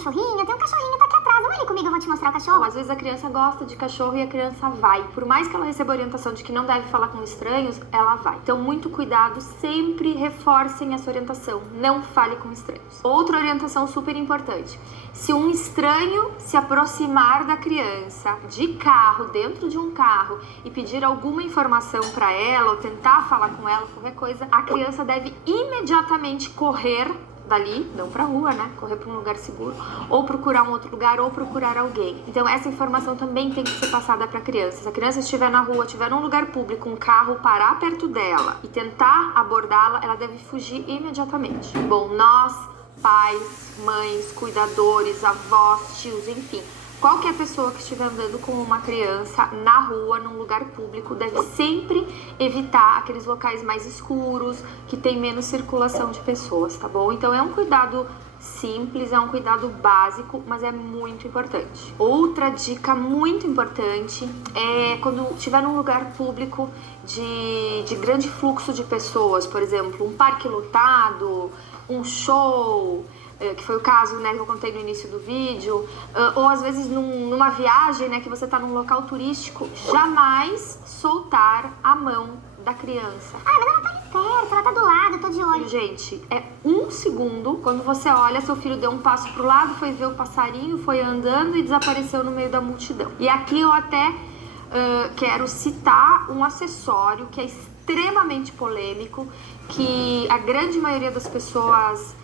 cachorrinho, tem um cachorrinho, tá aqui atrás, vamos ali comigo, eu vou te mostrar o cachorro. Às vezes a criança gosta de cachorro e a criança vai. Por mais que ela receba orientação de que não deve falar com estranhos, ela vai. Então, muito cuidado, sempre reforcem essa orientação. Não fale com estranhos. Outra orientação super importante. Se um estranho se aproximar da criança de carro, dentro de um carro, e pedir alguma informação para ela, ou tentar falar com ela, qualquer coisa, a criança deve imediatamente correr dali, não pra rua, né? Correr pra um lugar seguro, ou procurar um outro lugar, ou procurar alguém. Então essa informação também tem que ser passada pra criança. Se a criança estiver na rua, estiver num lugar público, um carro parar perto dela e tentar abordá-la, ela deve fugir imediatamente. Bom, nós, pais, mães, cuidadores, avós, tios, enfim, qualquer pessoa que estiver andando com uma criança na rua, num lugar público, deve sempre evitar aqueles locais mais escuros, que tem menos circulação de pessoas, tá bom? Então é um cuidado simples, é um cuidado básico, mas é muito importante. Outra dica muito importante é quando estiver num lugar público de grande fluxo de pessoas, por exemplo, um parque lotado, um show, que foi o caso, né, que eu contei no início do vídeo, ou às vezes numa viagem, né, que você tá num local turístico, jamais soltar a mão da criança. Ah, mas ela tá ali perto, ela tá do lado, eu tô de olho. Gente, é um segundo, quando você olha, seu filho deu um passo pro lado, foi ver o passarinho, foi andando e desapareceu no meio da multidão. E aqui eu até quero citar um acessório que é extremamente polêmico, que a grande maioria das pessoas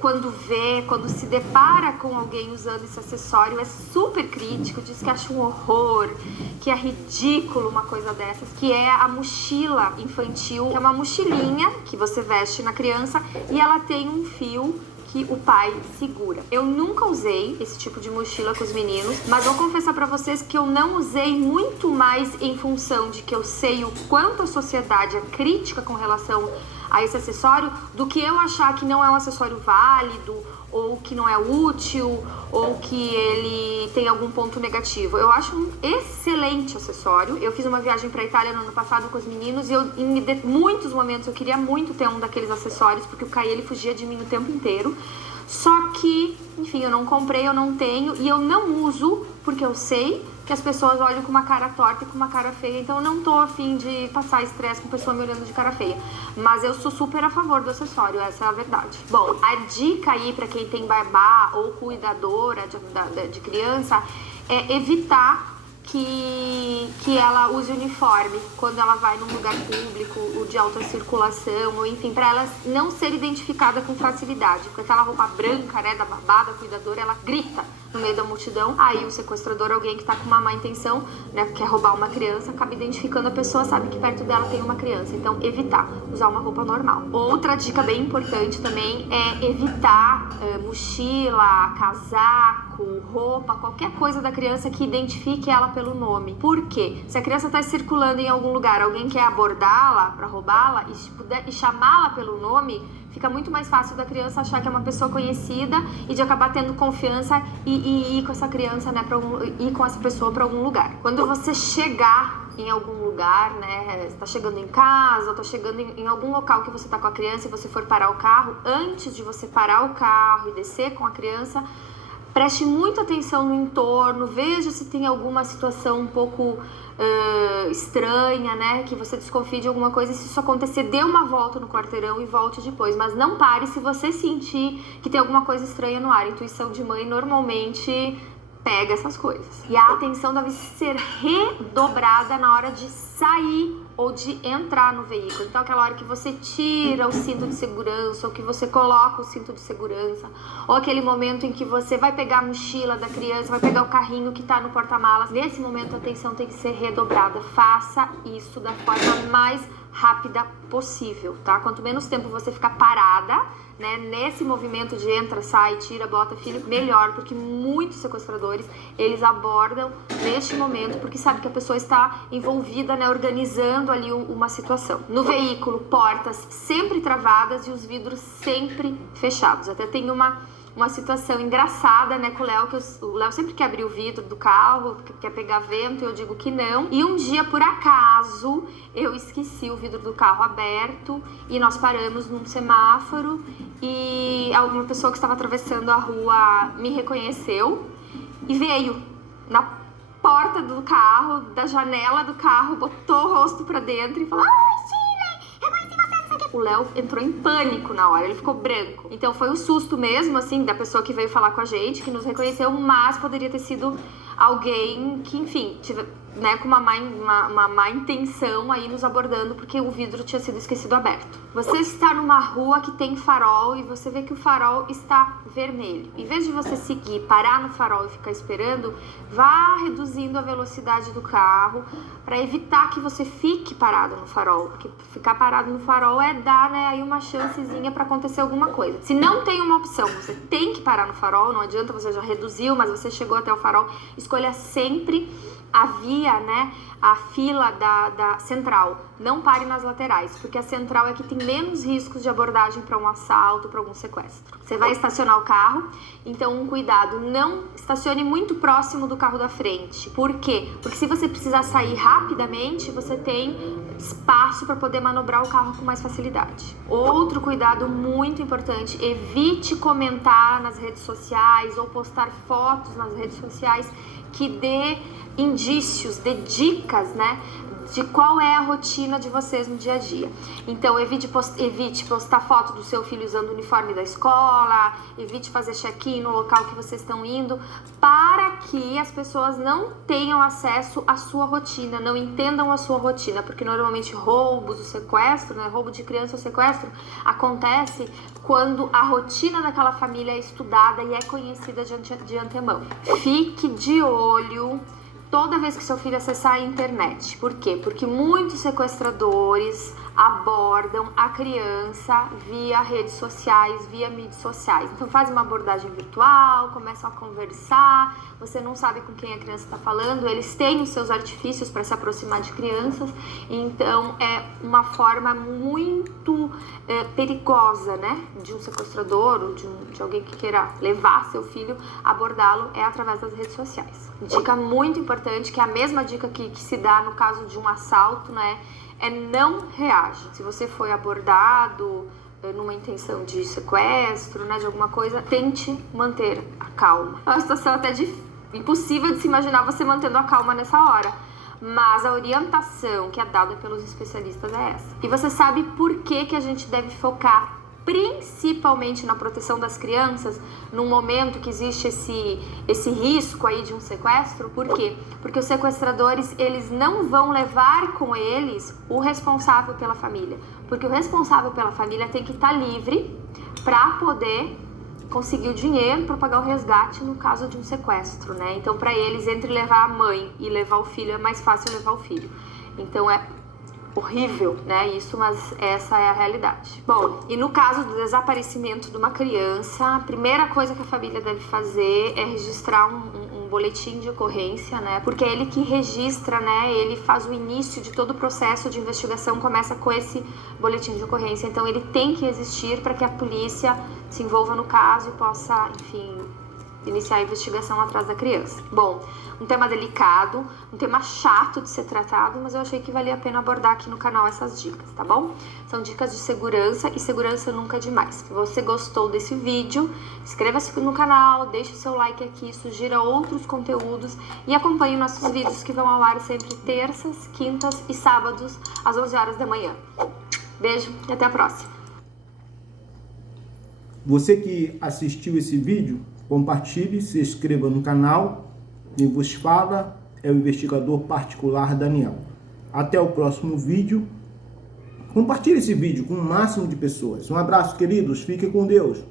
quando se depara com alguém usando esse acessório, é super crítico, diz que acha um horror, que é ridículo uma coisa dessas, que é a mochila infantil, que é uma mochilinha que você veste na criança e ela tem um fio que o pai segura. Eu nunca usei esse tipo de mochila com os meninos, mas vou confessar pra vocês que eu não usei muito mais em função de que eu sei o quanto a sociedade é crítica com relação a esse acessório, do que eu achar que não é um acessório válido, ou que não é útil, ou que ele tem algum ponto negativo. Eu acho um excelente acessório. Eu fiz uma viagem pra Itália no ano passado com os meninos e em muitos momentos eu queria muito ter um daqueles acessórios, porque o Caio, ele fugia de mim o tempo inteiro. Só que, enfim, eu não comprei, eu não tenho e eu não uso, porque eu sei que as pessoas olham com uma cara torta e com uma cara feia, então eu não tô afim de passar estresse com pessoa me olhando de cara feia. Mas eu sou super a favor do acessório, essa é a verdade. Bom, a dica aí pra quem tem babá ou cuidadora de criança é evitar que ela use uniforme quando ela vai num lugar público, ou de alta circulação, ou enfim, pra ela não ser identificada com facilidade. Porque aquela roupa branca, né, da babá, da cuidadora, ela grita no meio da multidão. Aí o sequestrador, alguém que tá com uma má intenção, né, quer roubar uma criança, acaba identificando a pessoa, sabe que perto dela tem uma criança. Então, evitar usar uma roupa normal. Outra dica bem importante também é evitar mochila, casaco, roupa, qualquer coisa da criança que identifique ela pelo nome. Por quê? Se a criança tá circulando em algum lugar, alguém quer abordá-la pra roubá-la e chamá-la pelo nome, fica muito mais fácil da criança achar que é uma pessoa conhecida e de acabar tendo confiança e ir com essa criança, né, ir com essa pessoa pra algum lugar. Quando você chegar em algum lugar, né, você tá chegando em casa, ou tá chegando em algum local que você tá com a criança e você for parar o carro, antes de você parar o carro e descer com a criança, preste muita atenção no entorno, veja se tem alguma situação um pouco estranha, né? Que você desconfie de alguma coisa. E se isso acontecer, dê uma volta no quarteirão e volte depois. Mas não pare se você sentir que tem alguma coisa estranha no ar. A intuição de mãe normalmente pega essas coisas. E a atenção deve ser redobrada na hora de sair ou de entrar no veículo. Então aquela hora que você tira o cinto de segurança, ou que você coloca o cinto de segurança, ou aquele momento em que você vai pegar a mochila da criança, vai pegar o carrinho que tá no porta-malas, nesse momento a atenção tem que ser redobrada. Faça isso da forma mais rápida possível, tá? Quanto menos tempo você ficar parada, né, nesse movimento de entra, sai, tira, bota, filho, melhor, porque muitos sequestradores, eles abordam neste momento porque sabe que a pessoa está envolvida, né, organizando ali uma situação. No veículo, portas sempre travadas e os vidros sempre fechados. Até tem uma uma situação engraçada, né, com o Léo, que o Léo sempre quer abrir o vidro do carro, quer pegar vento, e eu digo que não. E um dia, por acaso, eu esqueci o vidro do carro aberto e nós paramos num semáforo e alguma pessoa que estava atravessando a rua me reconheceu e veio na porta do carro, da janela do carro, botou o rosto pra dentro e falou: Oi, Shirley! Reconheci você, não sei o que. o Léo entrou em pânico na hora, ele ficou branco. Então foi um susto mesmo, assim, da pessoa que veio falar com a gente, que nos reconheceu, mas poderia ter sido alguém que, enfim, né, com uma má intenção aí nos abordando, porque o vidro tinha sido esquecido aberto. Você está numa rua que tem farol e você vê que o farol está vermelho. Em vez de você seguir, parar no farol e ficar esperando, vá reduzindo a velocidade do carro para evitar que você fique parado no farol, porque ficar parado no farol é dar, né, aí uma chancezinha para acontecer alguma coisa. Se não tem uma opção, você tem que parar no farol, não adianta, você já reduziu, mas você chegou até o farol, escolha sempre a via, né, a fila da central. Não pare nas laterais, porque a central é que tem menos riscos de abordagem para um assalto, para algum sequestro. Você vai estacionar o carro, então um cuidado, não estacione muito próximo do carro da frente. Por quê? Porque se você precisar sair rapidamente, você tem espaço para poder manobrar o carro com mais facilidade. Outro cuidado muito importante, evite comentar nas redes sociais ou postar fotos nas redes sociais que dê indícios, dê dicas, né, de qual é a rotina de vocês no dia a dia. Então, evite postar foto do seu filho usando o uniforme da escola, evite fazer check-in no local que vocês estão indo, para que as pessoas não tenham acesso à sua rotina, não entendam a sua rotina, porque normalmente roubos, o sequestro, né, roubo de criança ou sequestro, acontece quando a rotina daquela família é estudada e é conhecida de antemão. Fique de olho toda vez que seu filho acessar a internet. Por quê? Porque muitos sequestradores abordam a criança via redes sociais, via mídias sociais. Então faz uma abordagem virtual, começam a conversar, você não sabe com quem a criança está falando, eles têm os seus artifícios para se aproximar de crianças, então é uma forma muito perigosa, né, de um sequestrador ou de alguém que queira levar seu filho, abordá-lo é através das redes sociais. Dica muito importante, que é a mesma dica que se dá no caso de um assalto, né, é não reaja. Se você foi abordado numa intenção de sequestro, né, de alguma coisa, tente manter a calma. É uma situação até impossível de se imaginar você mantendo a calma nessa hora, mas a orientação que é dada pelos especialistas é essa. E você sabe por que a gente deve focar principalmente na proteção das crianças, num momento que existe esse risco aí de um sequestro? Por quê? Porque os sequestradores, eles não vão levar com eles o responsável pela família, porque o responsável pela família tem que estar livre para poder conseguir o dinheiro para pagar o resgate no caso de um sequestro, né? Então, para eles, entre levar a mãe e levar o filho, é mais fácil levar o filho. Então, é horrível, né, isso, mas essa é a realidade. Bom, e no caso do desaparecimento de uma criança, a primeira coisa que a família deve fazer é registrar um boletim de ocorrência, né, porque é ele que registra, né, ele faz o início de todo o processo de investigação, começa com esse boletim de ocorrência, então ele tem que existir para que a polícia se envolva no caso e possa, enfim, iniciar a investigação atrás da criança. Bom, um tema delicado, um tema chato de ser tratado, mas eu achei que valia a pena abordar aqui no canal essas dicas, tá bom? São dicas de segurança e segurança nunca é demais. Se você gostou desse vídeo, inscreva-se no canal, deixe o seu like aqui, sugira outros conteúdos e acompanhe nossos vídeos que vão ao ar sempre terças, quintas e sábados às 11 horas da manhã. Beijo e até a próxima. Você que assistiu esse vídeo, compartilhe, se inscreva no canal. Quem vos fala é o investigador particular Daniel. Até o próximo vídeo. Compartilhe esse vídeo com o máximo de pessoas. Um abraço, queridos. Fiquem com Deus.